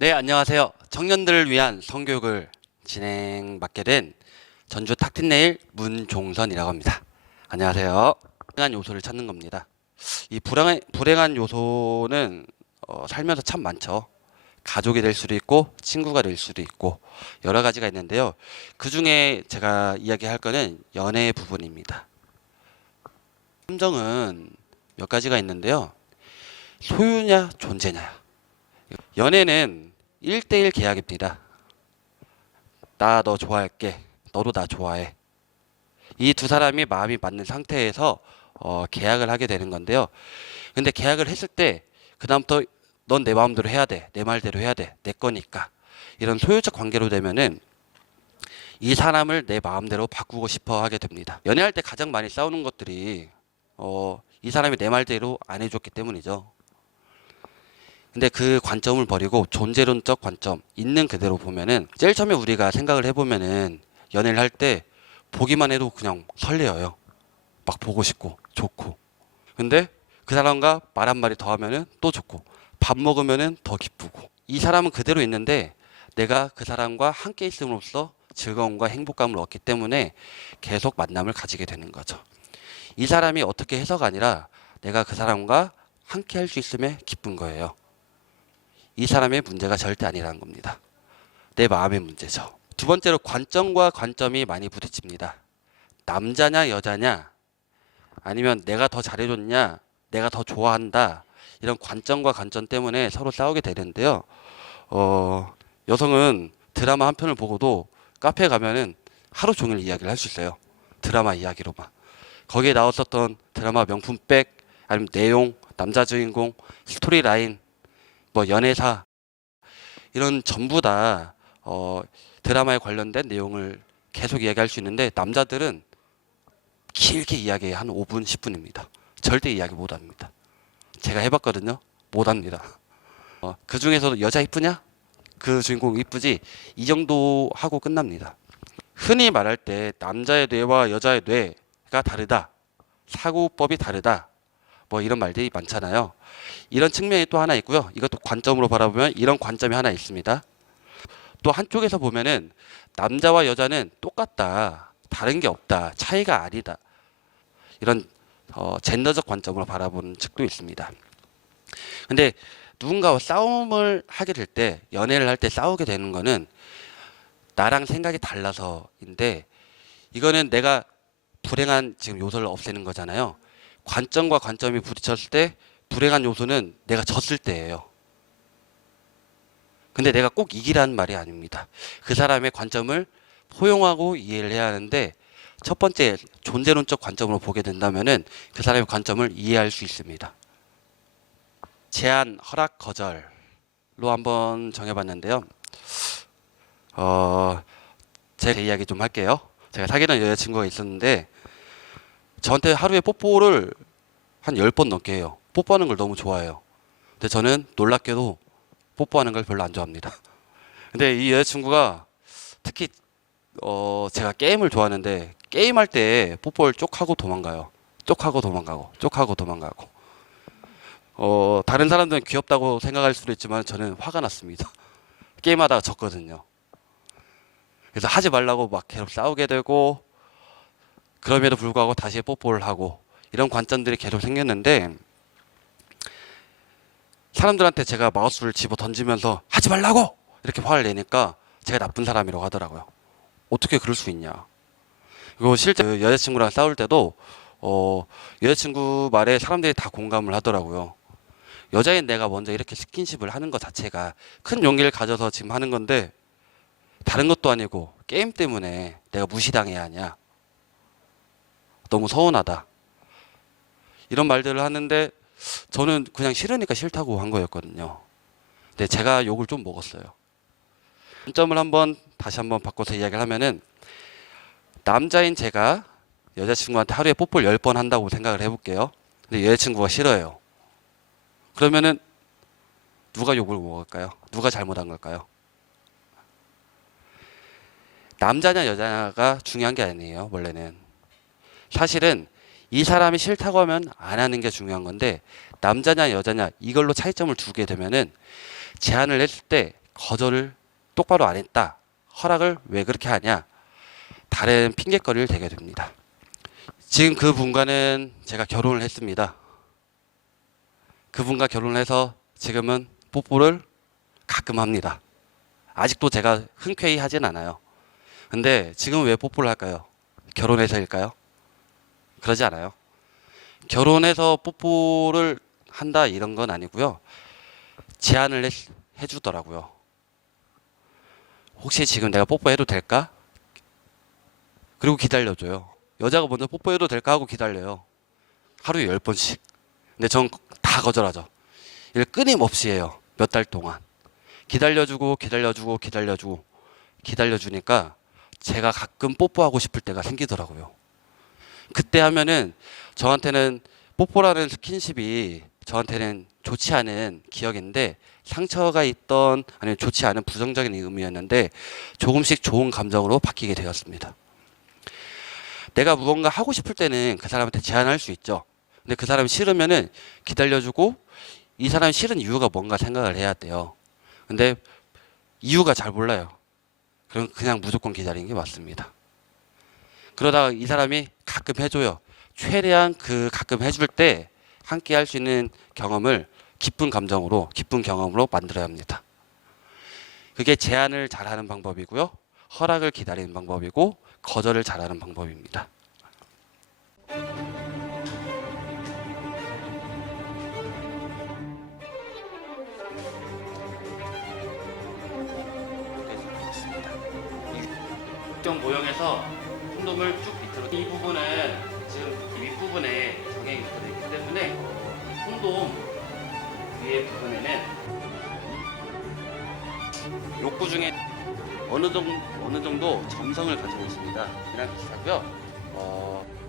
네, 안녕하세요. 청년들을 위한 성교육을 맡게 된 전주 탁틴네일 문종선이라고 합니다. 안녕하세요. 불행한 요소를 찾는 겁니다. 이 불행한 요소는 살면서 참 많죠. 가족이 될 수도 있고 친구가 될 수도 있고 여러 가지가 있는데요. 그 중에 제가 이야기할 거는 연애 부분입니다. 감정은 몇 가지가 있는데요. 소유냐 존재냐. 연애는 1대1 계약입니다. 나 너 좋아할게. 너도 나 좋아해. 이 두 사람이 마음이 맞는 상태에서 계약을 하게 되는 건데요. 근데 계약을 했을 때 그다음부터 넌 내 마음대로 해야 돼. 내 말대로 해야 돼. 내 거니까. 이런 소유적 관계로 되면은 이 사람을 내 마음대로 바꾸고 싶어 하게 됩니다. 연애할 때 가장 많이 싸우는 것들이 이 사람이 내 말대로 안 해줬기 때문이죠. 근데 그 관점을 버리고 존재론적 관점 있는 그대로 보면은 제일 처음에 우리가 생각을 해보면은 연애를 할 때 보기만 해도 그냥 설레어요. 막 보고 싶고 좋고. 근데 그 사람과 말 한마디 더 하면은 또 좋고 밥 먹으면은 더 기쁘고 이 사람은 그대로 있는데 내가 그 사람과 함께 있음으로써 즐거움과 행복감을 얻기 때문에 계속 만남을 가지게 되는 거죠. 이 사람이 어떻게 해서가 아니라 내가 그 사람과 함께 할 수 있음에 기쁜 거예요. 이 사람의 문제가 절대 아니라는 겁니다. 내 마음의 문제죠. 두 번째로 관점과 관점이 많이 부딪힙니다. 남자냐 여자냐 아니면 내가 더 잘해줬냐 내가 더 좋아한다 이런 관점과 관점 때문에 서로 싸우게 되는데요. 여성은 드라마 한 편을 보고도 카페에 가면은 하루 종일 이야기를 할 수 있어요. 드라마 이야기로만. 거기에 나왔었던 드라마 명품백 아니면 내용 남자 주인공 스토리 라인 뭐 연애사 이런 전부 다 드라마에 관련된 내용을 계속 이야기할 수 있는데 남자들은 길게 이야기해 한 5분 10분입니다. 절대 이야기 못 합니다. 제가 해봤거든요. 못 합니다. 그 중에서도 여자 이쁘냐? 그 주인공 이쁘지? 이 정도 하고 끝납니다. 흔히 말할 때 남자의 뇌와 여자의 뇌가 다르다. 사고법이 다르다. 뭐 이런 말들이 많잖아요. 이런 측면이 또 하나 있고요. 이것도 관점으로 바라보면 이런 관점이 하나 있습니다. 또 한쪽에서 보면은 남자와 여자는 똑같다. 다른 게 없다. 차이가 아니다. 이런 젠더적 관점으로 바라보는 측도 있습니다. 근데 누군가와 싸움을 하게 될 때, 연애를 할 때 싸우게 되는 거는 나랑 생각이 달라서인데 이거는 내가 불행한 지금 요소를 없애는 거잖아요. 관점과 관점이 부딪혔을 때 불행한 요소는 내가 졌을 때예요. 근데 내가 꼭 이기라는 말이 아닙니다. 그 사람의 관점을 포용하고 이해를 해야 하는데 첫 번째 존재론적 관점으로 보게 된다면은 그 사람의 관점을 이해할 수 있습니다. 제한, 허락, 거절로 한번 정해봤는데요. 제 이야기 좀 할게요. 제가 사귀는 여자친구가 있었는데 저한테 하루에 뽀뽀를 한 10번 넘게 해요. 뽀뽀하는 걸 너무 좋아해요. 근데 저는 놀랍게도 뽀뽀하는 걸 별로 안 좋아합니다. 근데 이 여자친구가 특히 제가 게임을 좋아하는데 게임할 때 뽀뽀를 쪽 하고 도망가요. 쪽 하고 도망가고 쪽 하고 도망가고 다른 사람들은 귀엽다고 생각할 수도 있지만 저는 화가 났습니다. 게임하다가 졌거든요. 그래서 하지 말라고 막 계속 싸우게 되고 그럼에도 불구하고 다시 뽀뽀를 하고 이런 관점들이 계속 생겼는데 사람들한테 제가 마우스를 집어 던지면서 하지 말라고 이렇게 화를 내니까 제가 나쁜 사람이라고 하더라고요. 어떻게 그럴 수 있냐. 그리고 실제 그 여자친구랑 싸울 때도 여자친구 말에 사람들이 다 공감을 하더라고요. 여자인 내가 먼저 이렇게 스킨십을 하는 것 자체가 큰 용기를 가져서 지금 하는 건데 다른 것도 아니고 게임 때문에 내가 무시당해야 하냐. 너무 서운하다. 이런 말들을 하는데 저는 그냥 싫으니까 싫다고 한 거였거든요. 근데 제가 욕을 좀 먹었어요. 관점을 다시 한번 바꿔서 이야기를 하면은 남자인 제가 여자친구한테 하루에 뽀뽀를 10번 한다고 생각을 해볼게요. 근데 여자친구가 싫어요. 그러면은 누가 욕을 먹을까요? 누가 잘못한 걸까요? 남자냐 여자냐가 중요한 게 아니에요. 원래는. 사실은 이 사람이 싫다고 하면 안 하는 게 중요한 건데 남자냐 여자냐 이걸로 차이점을 두게 되면은 제안을 했을 때 거절을 똑바로 안 했다. 허락을 왜 그렇게 하냐. 다른 핑계거리를 대게 됩니다. 지금 그분과는 제가 결혼을 했습니다. 그분과 결혼해서 지금은 뽀뽀를 가끔 합니다. 아직도 제가 흔쾌히 하진 않아요. 근데 지금 왜 뽀뽀를 할까요? 결혼해서일까요? 그러지 않아요. 결혼해서 뽀뽀를 한다 이런 건 아니고요. 제안을 해주더라고요. 혹시 지금 내가 뽀뽀해도 될까? 그리고 기다려줘요. 여자가 먼저 뽀뽀해도 될까 하고 기다려요. 하루에 10번씩. 근데 전 다 거절하죠. 이를 끊임없이 해요. 몇 달 동안. 기다려주고 기다려주고 기다려주고 기다려주니까 제가 가끔 뽀뽀하고 싶을 때가 생기더라고요. 그때 하면은 저한테는 뽀뽀라는 스킨십이 저한테는 좋지 않은 기억인데 상처가 있던 아니면 좋지 않은 부정적인 의미였는데 조금씩 좋은 감정으로 바뀌게 되었습니다. 내가 무언가 하고 싶을 때는 그 사람한테 제안할 수 있죠. 근데 그 사람이 싫으면은 기다려주고 이 사람이 싫은 이유가 뭔가 생각을 해야 돼요. 근데 이유가 잘 몰라요. 그럼 그냥 무조건 기다리는 게 맞습니다. 그러다가 이 사람이 가끔 해줘요. 최대한 그 가끔 해줄 때 함께 할 수 있는 경험을 기쁜 감정으로, 기쁜 경험으로 만들어야 합니다. 그게 제안을 잘하는 방법이고요. 허락을 기다리는 방법이고 거절을 잘하는 방법입니다. 일정 모형에서 콘돔을 쭉 밑으로 이 부분은 지금 이 윗부분에 정액이 들어있기 때문에 콘돔 위에 부분에는 욕구 중에 어느 정도 점성을 가지고 있습니다. 이랑 비슷하고요.